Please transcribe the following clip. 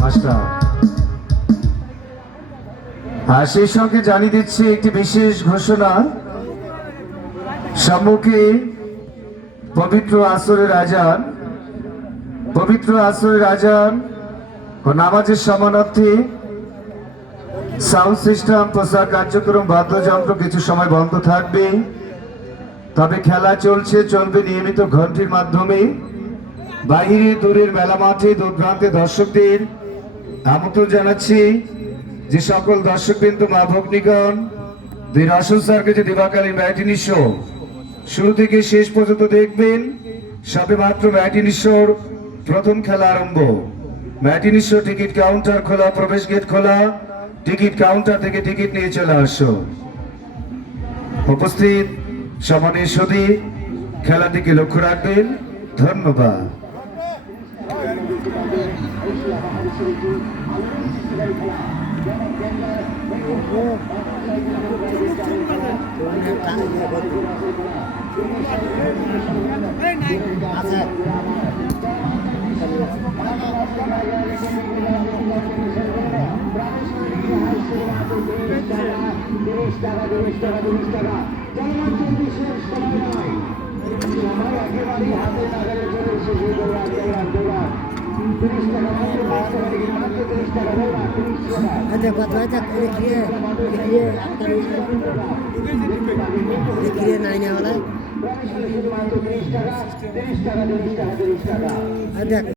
Master. আর সেই সঙ্গে জানিয়ে দিচ্ছি একটি বিশেষ ঘোষণা। সম্মুখে পবিত্র আসরের আজান, পবিত্র আসরের আজান ও নামাজের সমানার্থে সাউন্ড সিস্টেম, প্রচার কার্যক্রম, বাদ্যযন্ত্র কিছু সময় বন্ধ থাকবে। তবে খেলা চলবে নিয়মিত ঘন্টির মাধ্যমে। বাহিরে দূরের মেলা মাঠে দূরপ্রান্তে দর্শকদের আমন্ত্রণ জানাচ্ছি। যে সকল দর্শকবৃন্দ, মা ভগ্নীগণ, দুই রাসূল স্যারকে যে দিবাকালীন ম্যাটিনি শো শুরু থেকে শেষ পর্যন্ত দেখবেন। সবে মাত্র ম্যাটিনি শোর প্রথম খেলা আরম্ভ। ম্যাটিনি শো টিকিট কাউন্টার খোলা, প্রবেশ গেট খোলা। টিকিট কাউন্টার থেকে টিকিট নিয়ে চলে আসো। উপস্থিত সম্মানীয় সুধী, খেলার দিকে লক্ষ্য রাখবেন। ধন্যবাদ। Ada